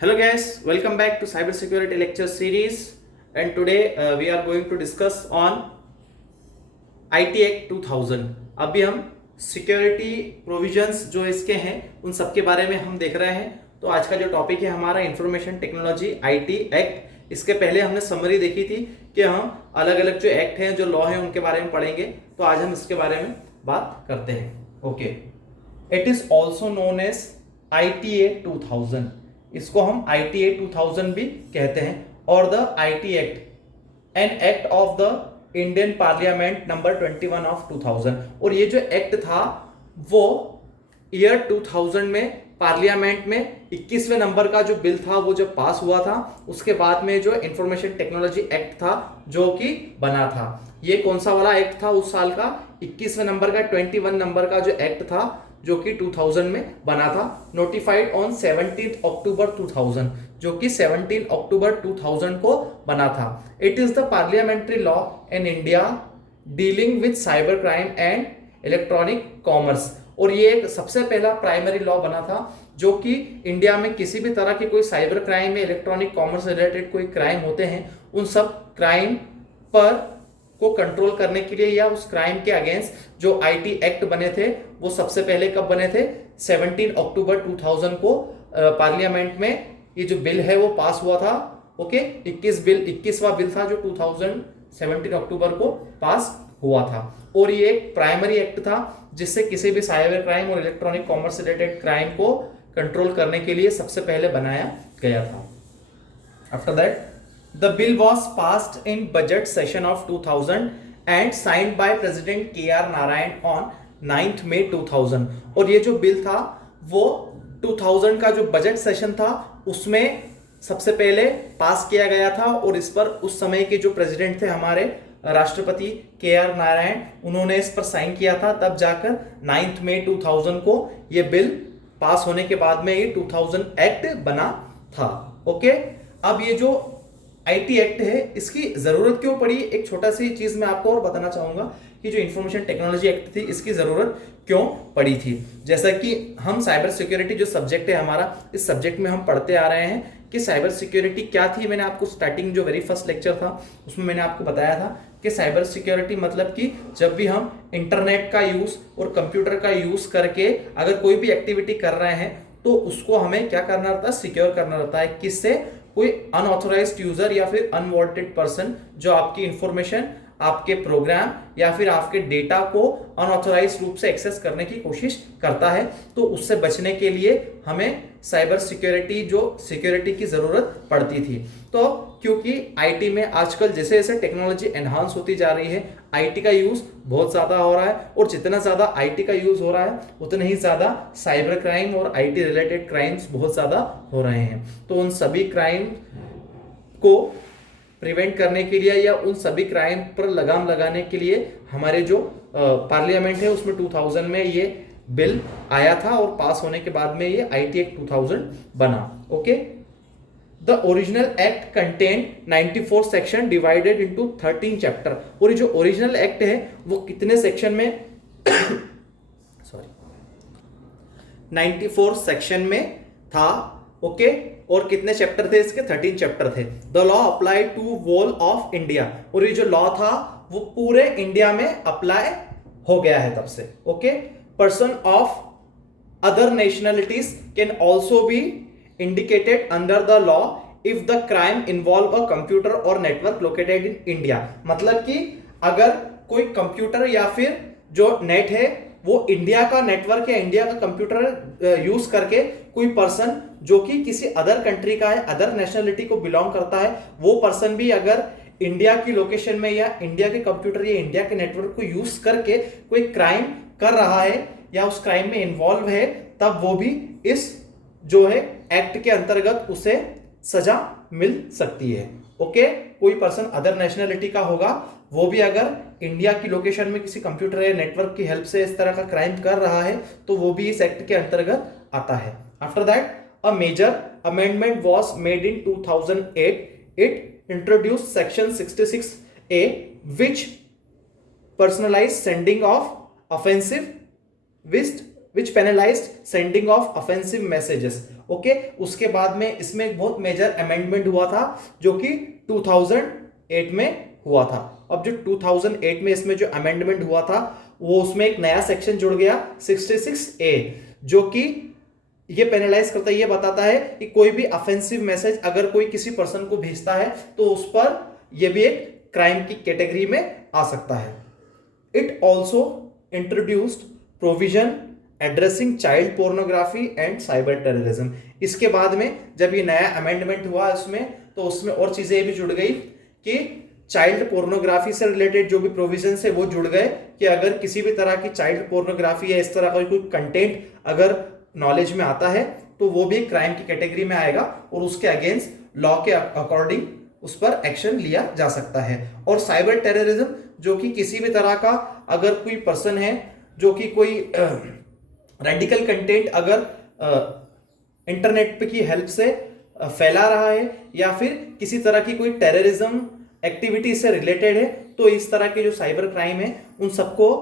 Hello guys, welcome back to cybersecurity lecture series, and today we are going to discuss on IT Act 2000। अभी हम security provisions जो इसके हैं उन सब के बारे में हम देख रहे हैं। तो आज का जो टॉपिक है हमारा इंफॉर्मेशन टेक्नोलॉजी IT एक्ट। इसके पहले हमने समरी देखी थी कि हम अलग अलग जो एक्ट हैं, जो लॉ हैं, उनके बारे में पढ़ेंगे। तो आज हम इसके बारे में बात करते हैं। Okay, it is also known as ITA 2000। इसको हम ITA 2000 भी कहते हैं। और the IT act an act of the Indian parliament number 21 of 2000। और ये जो एक्ट था वो ईयर 2000 में पार्लियामेंट में 21वें नंबर का जो बिल था वो जब पास हुआ था, उसके बाद में जो इंफॉर्मेशन टेक्नोलॉजी एक्ट था जो कि बना था। ये कौन सा वाला एक्ट था उस साल का? 21वें नंबर का 21 नंबर का जो एक्ट था जो कि 2000 में बना था। नोटिफाइड ऑन 17 अक्टूबर 2000, जो कि 17 अक्टूबर 2000 को बना था। It is the parliamentary law in India dealing with cyber crime and electronic commerce. और ये एक सबसे पहला प्राइमरी लॉ बना था जो कि इंडिया में किसी भी तरह की कोई साइबर क्राइम या इलेक्ट्रॉनिक कॉमर्स रिलेटेड कोई क्राइम होते हैं, उन सब क्राइम पर को कंट्रोल करने के लिए या उस क्राइम के अगेंस्ट जो आईटी एक्ट बने थे वो सबसे पहले कब बने थे? 17 अक्टूबर 2000 को पार्लियामेंट में ये जो बिल है वो पास हुआ था। ओके, 21वां बिल था जो 17 अक्टूबर को पास हुआ था। और ये एक प्राइमरी एक्ट था जिससे किसी भी साइबर क्राइम और इलेक्ट्रॉनिक कॉमर्स रिलेटेड क्राइम को कंट्रोल करने के लिए सबसे पहले बनाया गया था। After that the bill was passed in budget session of 2000 and signed by President KR Narayan on 9th May 2000। और ये जो बिल था वो 2000 का जो बजट सेशन था उसमें सबसे पहले पास किया गया था। और इस पर उस समय के जो प्रेसिडेंट थे हमारे राष्ट्रपति KR नारायण, उन्होंने इस पर साइन किया था। तब जाकर 9th मई 2000 को ये बिल पास होने के बाद में ये 2000 एक्ट बना था। ओके, अब ये जो आईटी एक्ट है इसकी जरूरत क्यों पड़ी, एक छोटा सी चीज मैं आपको और बताना चाहूंगा कि जो इंफॉर्मेशन टेक्नोलॉजी एक्ट थी इसकी जरूरत क्यों पड़ी थी। जैसा कि हम साइबर सिक्योरिटी जो सब्जेक्ट है हमारा, इस सब्जेक्ट में हम पढ़ते आ रहे हैं कि साइबर सिक्योरिटी क्या थी। मैंने आपको स्टार्टिंग जो वेरी फर्स्ट लेक्चर था उसमें मैंने आपको बताया था कि साइबर सिक्योरिटी मतलब कि जब भी हम इंटरनेट का यूज और कंप्यूटर का यूज करके अगर कोई भी एक्टिविटी कर रहे हैं तो उसको हमें क्या करना रहता है? सिक्योर करना रहता है। किससे? कोई अनऑथोराइज्ड यूजर या फिर अनवांटेड पर्सन जो आपकी इंफॉर्मेशन, आपके प्रोग्राम या फिर आपके डेटा को अनऑथोराइज्ड रूप से एक्सेस करने की कोशिश करता है। तो उससे बचने के लिए हमें साइबर सिक्योरिटी जो सिक्योरिटी की जरूरत पड़ती थी। तो क्योंकि आईटी में आजकल जैसे जैसे टेक्नोलॉजी एनहांस होती जा रही है, आईटी का यूज बहुत ज्यादा हो रहा है। और जितना ज्यादा आईटी का यूज हो रहा है उतना ही ज्यादा साइबर क्राइम और आईटी रिलेटेड क्राइम्स बहुत ज्यादा हो रहे हैं। तो उन सभी क्राइम को प्रिवेंट करने के लिए या उन सभी क्राइम पर लगाम लगाने के लिए हमारे जो पार्लियामेंट है उसमें 2000 में ये बिल आया था और पास होने के बाद में ये आईटी एक्ट 2000 बना। Okay, the original act contain 94 section divided into 13 chapter. और ये जो ओरिजिनल एक्ट है वो कितने सेक्शन में सॉरी 94 सेक्शन में था। ओके, और कितने चैप्टर थे इसके? 13 चैप्टर थे। The law apply to whole of India. और ये जो लॉ था वो पूरे इंडिया में अप्लाई हो गया है तब से। Okay, person of other nationalities can also be indicated under the law if the crime involve a computer और नेटवर्क लोकेटेड इन इंडिया। मतलब कि अगर कोई कंप्यूटर या फिर जो नेट है वो इंडिया का नेटवर्क या इंडिया का कंप्यूटर यूज करके कोई पर्सन जो कि किसी अदर कंट्री का है, अदर नेशनलिटी को बिलोंग करता है, वो पर्सन भी अगर इंडिया की लोकेशन में या इंडिया के कंप्यूटर या इंडिया के नेटवर्क को यूज करके कोई क्राइम कर रहा है या उस क्राइम में इन्वॉल्व है, तब वो भी इस जो है एक्ट के अंतर्गत उसे सजा मिल सकती है। ओके, कोई पर्सन अदर नेशनलिटी का होगा, वो भी अगर इंडिया की लोकेशन में किसी कंप्यूटर या नेटवर्क की हेल्प से इस तरह का क्राइम कर रहा है तो वो भी इस एक्ट के अंतर्गत आता है। After that a major amendment was made in 2008। It introduced section 66A which personalized sending of offensive which penalized sending of offensive messages। Okay, उसके बाद में इसमें एक बहुत मेजर अमेंडमेंट हुआ था जो कि 2008 में हुआ था। अब जो 2008 में इसमें जो अमेंडमेंट हुआ था वो उसमें एक नया सेक्शन जुड़ गया 66A, जो कि ये पेनलाइज करता है, ये बताता है कि कोई भी ऑफेंसिव मैसेज अगर कोई किसी पर्सन को भेजता है तो उस पर यह भी एक क्राइम की कैटेगरी में आ सकता है। It also introduced provision addressing child pornography and cyber terrorism. इसके बाद में जब ये नया अमेंडमेंट हुआ उसमें, तो उसमें और चीजें भी जुड़ गई कि चाइल्ड पोर्नोग्राफी से रिलेटेड जो भी प्रोविजन है वो जुड़ गए कि अगर किसी भी तरह की चाइल्ड पोर्नोग्राफी या इस तरह का कोई कंटेंट अगर नॉलेज में आता है तो वो भी क्राइम की कैटेगरी में आएगा और उसके अगेंस्ट लॉ के अकॉर्डिंग उस पर एक्शन लिया जा सकता है। और साइबर टेररिज्म जो कि किसी भी तरह का अगर कोई पर्सन है जो कि कोई रेडिकल कंटेंट अगर इंटरनेट पे की हेल्प से फैला रहा है या फिर किसी तरह की कोई टेररिज्म एक्टिविटी से रिलेटेड है, तो इस तरह के जो साइबर क्राइम है उन सबको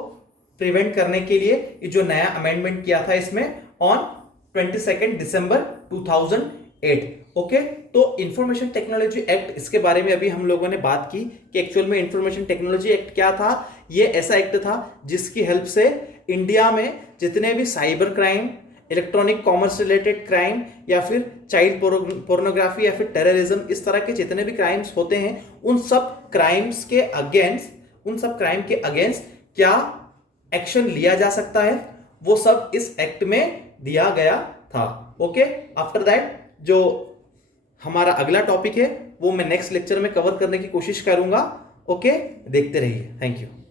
प्रिवेंट करने के लिए जो नया अमेंडमेंट किया था इसमें ऑन 22 दिसंबर 2008। ओके, तो इंफॉर्मेशन टेक्नोलॉजी एक्ट, इसके बारे में अभी हम लोगों ने बात की कि एक्चुअल में इंफॉर्मेशन टेक्नोलॉजी एक्ट क्या था। ये ऐसा एक्ट था जिसकी हेल्प से इंडिया में जितने भी cyber crime, electronic commerce related crime या फिर चाइल्ड पोर्नोग्राफी या फिर टेररिज्म, इस तरह के जितने भी क्राइम्स होते हैं उन सब क्राइम के अगेंस्ट क्या एक्शन लिया जा सकता है वो सब इस एक्ट में दिया गया था। ओके, आफ्टर दैट जो हमारा अगला टॉपिक है वो मैं नेक्स्ट लेक्चर में कवर करने की कोशिश करूंगा। ओके, देखते रहिए। Thank you.